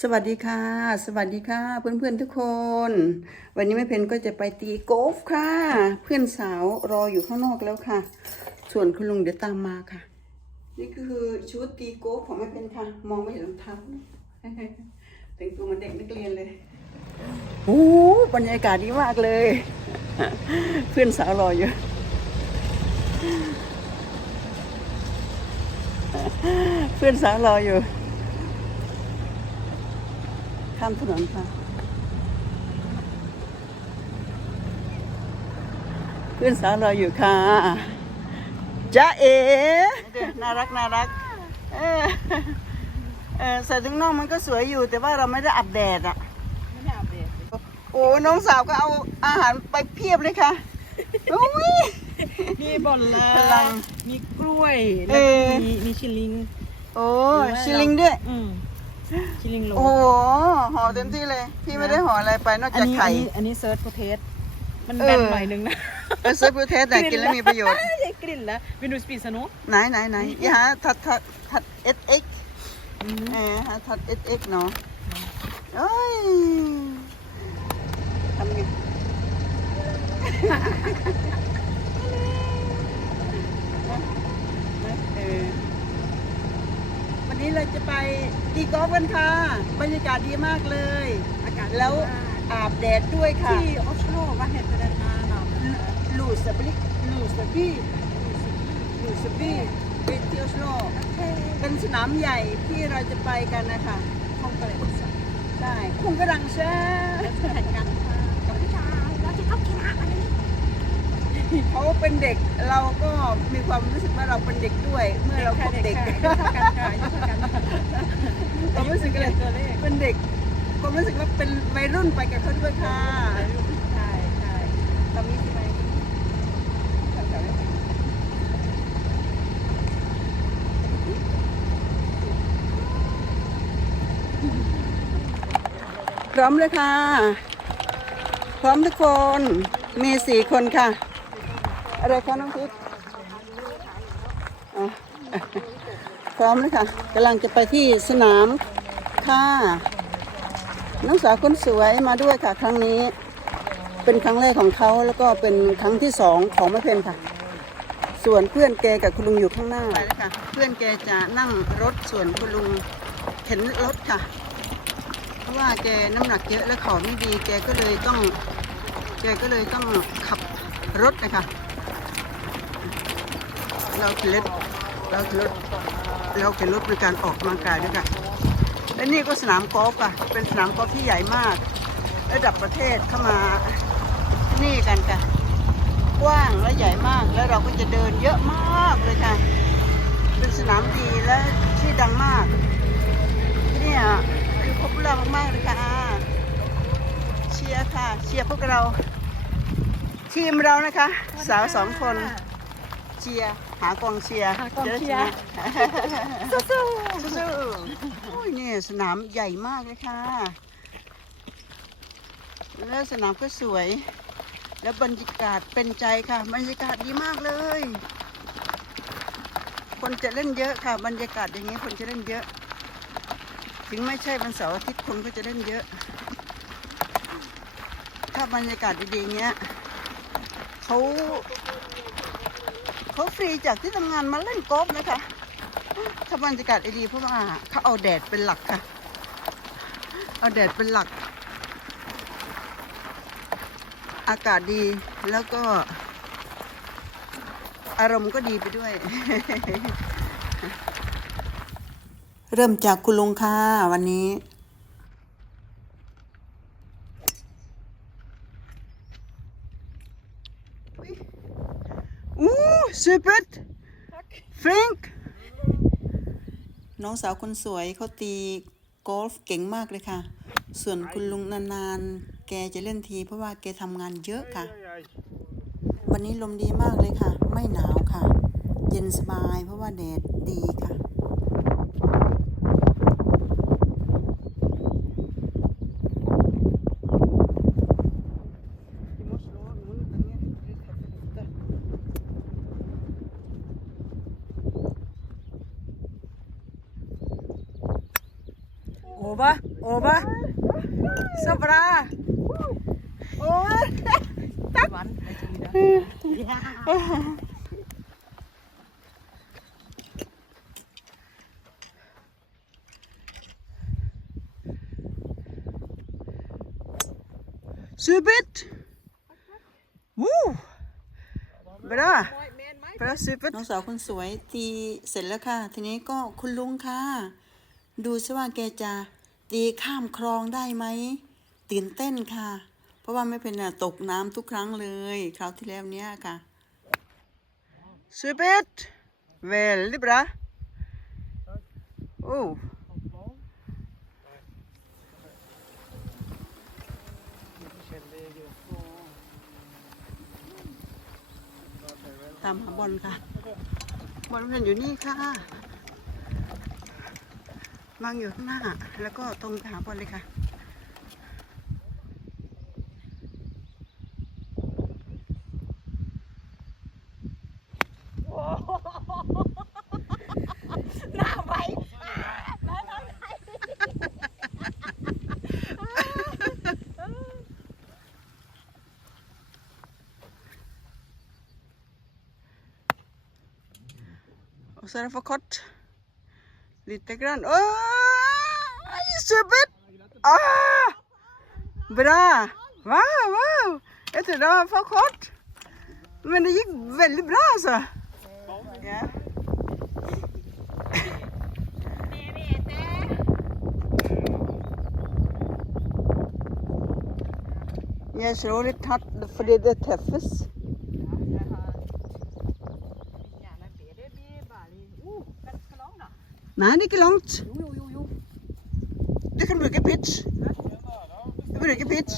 สวัสดีค่ะ สวัสดีค่ะ เพื่อนๆทุกคน วันนี้แม่เพนก็จะไปตีกอล์ฟค่ะ เพื่อนสาวรออยู่ข้างนอกแล้วค่ะ ส่วนคุณลุงเดี๋ยวตามมาค่ะ นี่คือชุดตีกอล์ฟของแม่เพนค่ะ มองไม่เห็นรองเท้าแต่งตัวเหมันเด็กนักเรียนเลยโอ้บรรยากาศดีมากเลย เพื่อนสาวรออยู่เพื่อนสาวรออยู่ ข้ามถนนค่ะ เพื่อนสาวรออยู่ค่ะจ้าเอ๋น่ารักน่ารัก เออเออใส่ถุงน่องมันก็สวยอยู่ แต่ว่าเราไม่ได้อัปเดตอะไม่ได้อัปเดตโอ้น้องสาวก็เอาอาหารไปเพียบเลยค่ะอุ้ยมีบอลลาพลังมีกล้วยเอแล้วก็อมีมีชิลลิง โอ้ชิลลิงด้วย อืม ชิลลิงโลโอ้โหห่อเต็มที่เลย พี่ไม่ได้ห่ออะไรไปนอกอันจากนี้ไข่อันนี้อันนี้เซิร์ชโปรเทสมันเออแบนหน่อยนึงนะเออเซิร์ฟเทสแต่กินแล้วมีประโยชน์ได้กลิ่นแล้ววินดูสปีดสนุกไหนไหนไหนอย่าหาทัดทัดทัด SX เออหาทัด SX เนาะโอ้ยทำไงเออ วันนี้เราจะไปตีกอล์ฟกันค่ะ บรรยากาศดีมากเลย อากาศแล้วอาบแดดด้วยค่ะ ที่ออสโลว่าเห็นจะได้มาหนาวลูสบลิกลูสบีลูสบีไปเที่ยวสโลเป็นสนามใหญ่ที่เราจะไปกันนะคะห้องเปิดสักได้คุงกระดังแช่แข่งกันค่ะกับผู้ชายเราจะต้องกินอาหารนี้ เขาเป็นเด็กเราก็มีความรู้สึกว่าเราเป็นเด็กด้วย เมื่อเราพบเด็กเท่ากันค่ะอายุเท่ากันความรู้สึกเลยตัวเลขเป็นเด็กความรู้สึกว่าเป็นวัยรุ่นไปกับเขาด้วยค่ะใช่ใช่ตอนนี้ใช่ไหมแถวๆนี้พร้อมเลยค่ะ พร้อมทุกคนมีสี่คนค่ะ อะไรคะน้องพิษพร้อมเลยค่ะกำลังจะไปที่สนามค่ะน้องสาวคนสวยมาด้วยค่ะ ครั้งนี้ เป็นครั้งแรกของเขาแล้วก็เป็นครั้งที่สองของแม่เพนค่ะ ส่วนเพื่อนแกกับคุณลุงอยู่ข้างหน้าไปเลยค่ะ เพื่อนแกจะนั่งรถส่วนคุณลุงเข็นรถค่ะ เพราะว่าแกน้ำหนักเยอะและเข่าไม่ดี แกก็เลยต้อง แกก็เลยต้องขับรถนะคะ เราเข็นรถเราเข็นรถเราเข็นรถเป็นการออกกำลังกายด้วยค่ะและนี่ก็สนามกอล์ฟค่ะเป็นสนามกอล์ฟที่ใหญ่มาก ระดับประเทศเข้ามานี่กันค่ะกว้างและใหญ่มากแล้วเราก็จะเดินเยอะมากเลยค่ะ เป็นสนามดีและที่ดังมากที่นี่ยคือพบเรามากๆเลยค่ะเชียร์ค่ะเชียร์พวกเรา ทีมเรานะคะ สาวสองคนเชียร์ หากองเชียร์หากองจะได้เชียร์ชนะสู้ๆสู้ๆโอ้ยเนี่ยสนามใหญ่มากเลยค่ะแล้วสนามก็สวย แล้วบรรยากาศเป็นใจค่ะ บรรยากาศดีมากเลย คนจะเล่นเยอะค่ะ บรรยากาศอย่างนี้คนจะเล่นเยอะ ถึงไม่ใช่วันเสาร์อาทิตย์คนก็จะเล่นเยอะ ถ้าบรรยากาศดีๆอย่างเงี้ยเขา เขาฟรีจากที่ทำงานมาเล่นกอล์ฟนะคะถ้าบรรยากาศดีเพราะว่าเขาเอาแดดเป็นหลักค่ะ เอาแดดเป็นหลัก อากาศดีแล้วก็ อารมณ์ก็ดีไปด้วย เริ่มจากคุณลุงค่ะวันนี้ อู้ซูเปอร์ฟริงค์น้องสาวคนสวยเขาตีกอล์ฟเก่งมากเลยค่ะ ส่วนคุณลุงนานๆ แกจะเล่นทีเพราะว่าแกทำงานเยอะค่ะ วันนี้ลมดีมากเลยค่ะ ไม่หนาวค่ะ เย็นสบายเพราะว่าแดดดีค่ะ โอ้ over over สบรา โอ้ย วันไม่ที Subit! Woo! Bra! แมนไหม Bra Subit! น้องสาวคนสวยตีเสร็จแล้วค่ะ ทีนี้ก็คุณลุงค่ะ ดูซิว่าแกจะตีข้ามคลองได้ไหม ตื่นเต้นค่ะ เพราะว่าไม่เป็นตกน้ำทุกครั้งเลย คราวที่แล้วเนี้ยค่ะ Subit! Väldigt bra! Oh! ตามหาบอลค่ะ บอลมันอยู่นี่ค่ะวางอยู่ข้างหน้า แล้วก็ตรงไปหาบอลเลยค่ะ Of zijn kort. Lite grann. Oh, superbit! Ah! Bra! wow wow Jag trodde een var för kort. Men det gick väldigt bra alltså. Ja. Jeg det så litt tatt fordi det treffes. น่ะ Nej, det är inte långt. ยูยูยู Du kan bruka pitch. Du brukar pitch.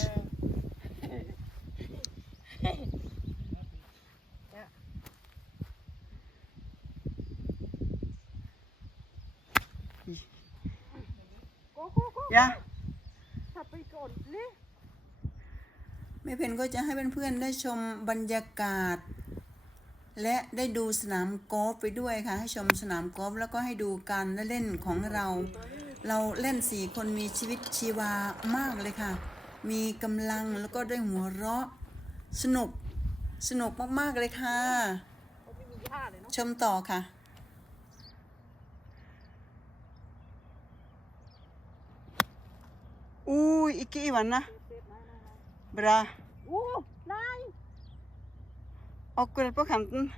Ja. ถ้าไปกดเลยแม่เพนก็จะให้เพื่อนๆได้ชมบรรยากาศ และได้ดูสนามกอล์ฟไปด้วยค่ะ ให้ชมสนามกอล์ฟแล้วก็ให้ดูการเล่นของเรา เราเล่นสี่คนมีชีวิตชีวามากเลยค่ะ มีกำลังแล้วก็ได้หัวเราะสนุกสนุกมาก ๆ เลยค่ะเขาไม่มีหญ้าเลยเนาะชมต่อค่ะ Uy, ikke Ivanna. Bra. อู้นาย Akkurat på kanten. คลา Akkurat på kanten.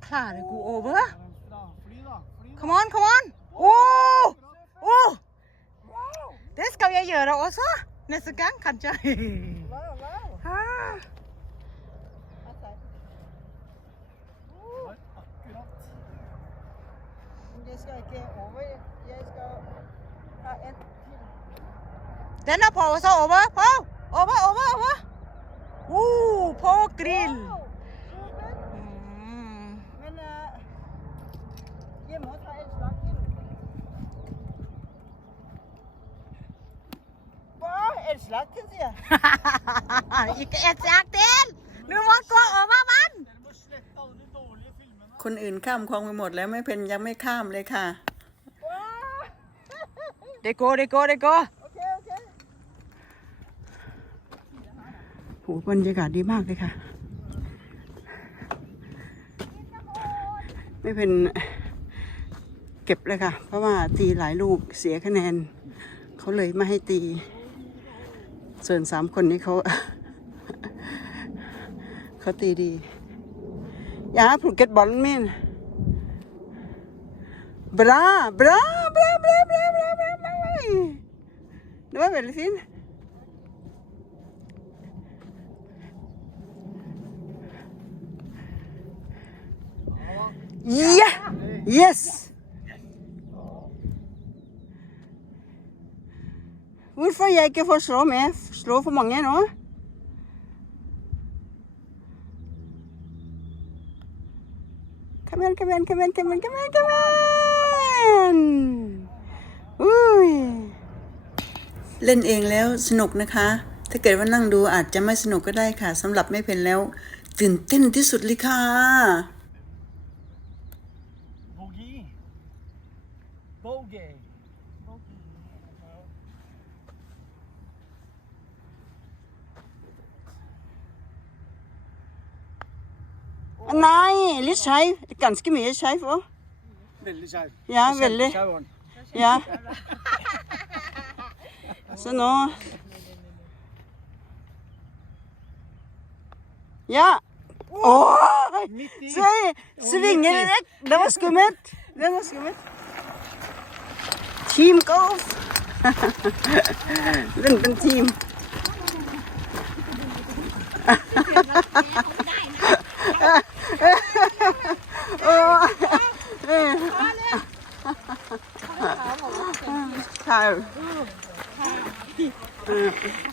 Klarer hun over det? Come on, come on! Oh! oh! Det skal jeg gjøre også. Neste gang, kanskje. Den er på, også, over. På! Over, over, over. Oeh, pokgril. Men je moet wel een slagje doen. Een slagje, ja. Ik heb het Nu moet ik oma man. คนอื่นข้ามคลองไปหมดแล้วไม่เป็นยังไม่ข้ามเลยค่ะ เด็กโกเด็กโกเด็กโก โหบรรยากาศดีมากเลยค่ะ ไม่เป็นเก็บเลยค่ะ เพราะว่าตีหลายลูกเสียคะแนน เขาเลยไม่ให้ตี ส่วนสามคนนี้เขา เขาตีดี อย่าปลุกเก็ตบอลมินบราบราบราบราบราบราบราบรา det var väldigt fint Ja! Yes! Hvorfor jeg ikke får slå med? Slå for mange nå? Kom igjen, kom igjen, kom igjen, kom igjen, kom igjen, kom igjen! Ui. เล่นเองแล้วสนุกนะคะ ถ้าเกิดว่านั่งดูอาจจะไม่สนุกก็ได้ค่ะสำหรับไม่เพนแล้ว ตื่นเต้นที่สุดเลยค่ะ Boogie. Bogey. nei, litt skeiv. Ganske mye skeiv òg. Veldig skeiv. Ja, veldig. Ja. Så nå Ja! Åh! Se, svinger i dekk! Det var skummelt. Det var skummelt. Team Golf. Vent en team. Tau. Tau.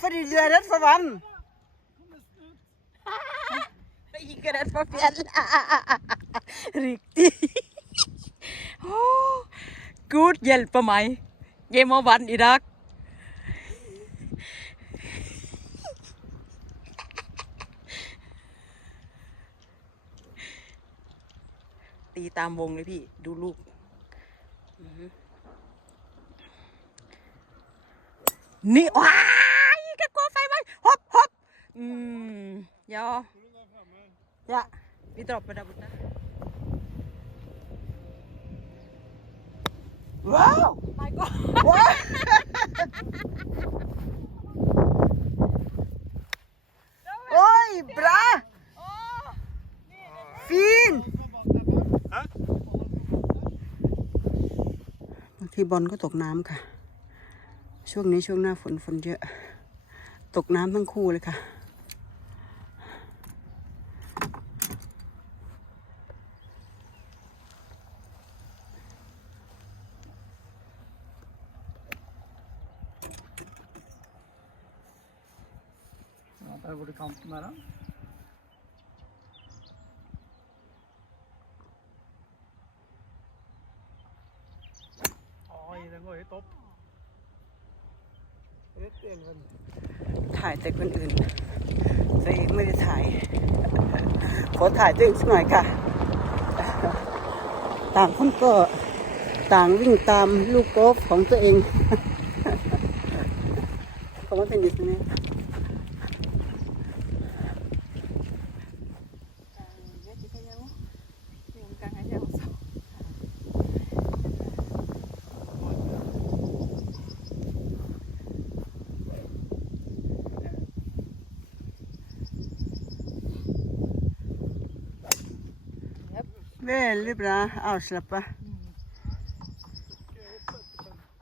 Fordi du er redd for vann. Kom nesten ut. Gikk rett på fjellet. Riktig. Åh, Gud hjelpe meg. Jeg må vann i dag. ตีตามวงเลยพี่ ดูลูกอือฮึนี่ว้ายแกกลัวไฟไหมฮบ ฮบอืมยอ Ja, vi dropper der borte. Wow! My God. Oi, bra! Fin! บางทีบอลก็ตกน้ำค่ะ ช่วงนี้ช่วงหน้าฝนฝนเยอะ ตกน้ำทั้งคู่เลยค่ะ Oi, den går høyt opp. Rett i elven. ถ่ายแต่คนอื่นตัวเองไม่ได้ถ่าย ขอถ่ายตัวเองสักหน่อยค่ะ ต่างคนก็ต่างวิ่งตามลูกกอล์ฟของตัวเองเขาว่าเป็นอย่างนี้ Veldig bra avslappa.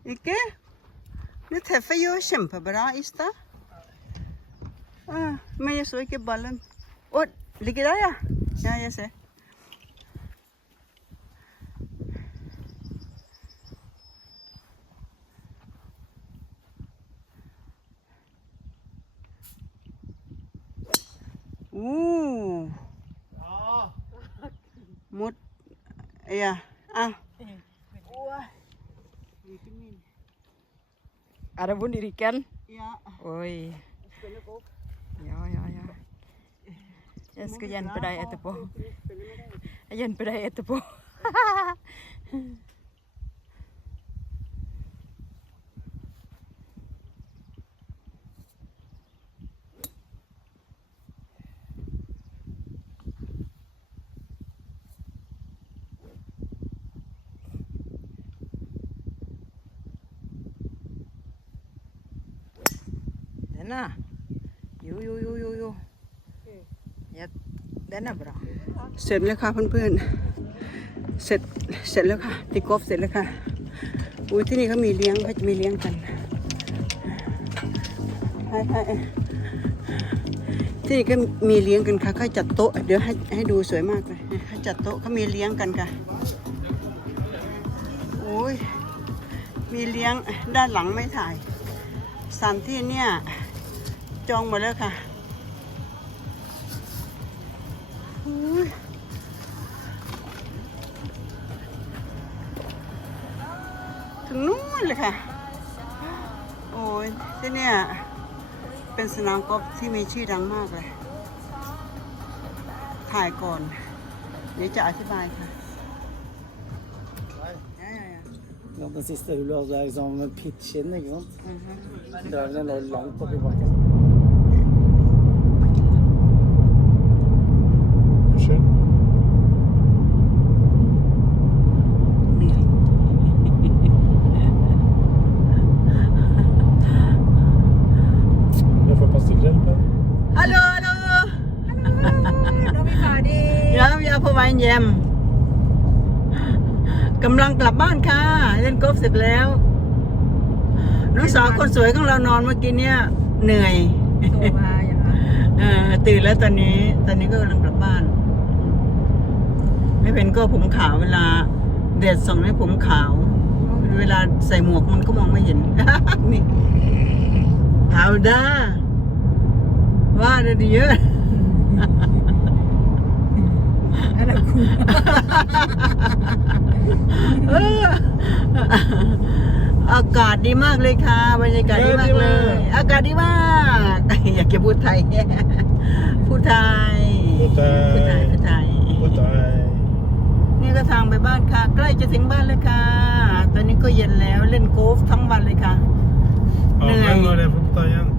Ikke? Du treffer jo kjempebra i stad. Men jeg så ikke ballen. Å, ligger der, ja. Ja, jeg ser. Uh, Ja. Ah. Er det vondt i ryggen? Ja. Oi. Ja, ja, ja. Jeg skal hjelpe deg etterpå. Jeg hjelper deg etterpå. Den er Jo, jo, jo, jo, jo. Ja, den er bra. เสร็จแล้วค่ะเพื่อนๆเสร็จเสร็จแล้วค่ะตีกอล์ฟเสร็จแล้วค่ะอุ้ยที่นี่เขามีเลี้ยงเขาจะมีเลี้ยงกันให้ให้ที่นี่ก็มีเลี้ยงกันค่ะเขาจัดโต๊ะเดี๋ยวให้ให้ดูสวยมากเลยเขาจัดโต๊ะเขามีเลี้ยงกันค่ะอุ้ยมีเลี้ยงด้านหลังไม่ถ่ายสถานที่เนี่ย จองหมดแล้วค่ะอุ๊ยถึงนู้นเลยค่ะ โอ้ยที่เนี่ยเป็นสนามกอล์ฟที่มีชื่อดังมากเลย ถ่ายก่อน เดี๋ยวจะอธิบายค่ะ Ja, den sista du la der liksom med pitchen, ikke sant? อือฮึ Drar den der langt opp i bakken. Unnskyld? 'Jeg får pastillhjelp, eller? ฮัลโหลฮัลโหล น้องมีข่าวดี ยามยาพวายเยมกำลังกลับบ้านค่ะ เล่นกอล์ฟเสร็จแล้ว น้องสาวคนสวยของเรานอนเมื่อกี้เนี่ย เหนื่อยโทรมาอย่างไรเออตื่นแล้วตอนนี้ ตอนนี้ก็กำลังกลับบ้าน ไม่เป็นก็ผมขาวเวลาแดดส่องให้ผมขาว เวลาใส่หมวกมันก็มองไม่เห็นนี่ขาวด้าว่าได้ดีเยอะ อันนั้นคุณเอออากาศดีมากเลยค่ะ บรรยากาศดีมากเลย อากาศดีมาก อยากจะพูดไทย พูดไทย พูดไทย พูดไทยพูดไทย นี่ก็ทางไปบ้านค่ะ ใกล้จะถึงบ้านเลยค่ะ ตอนนี้ก็เย็นแล้วเล่นโกล์ฟทั้งวันเลยค่ะ Ja, Nej. men når er det på igjen?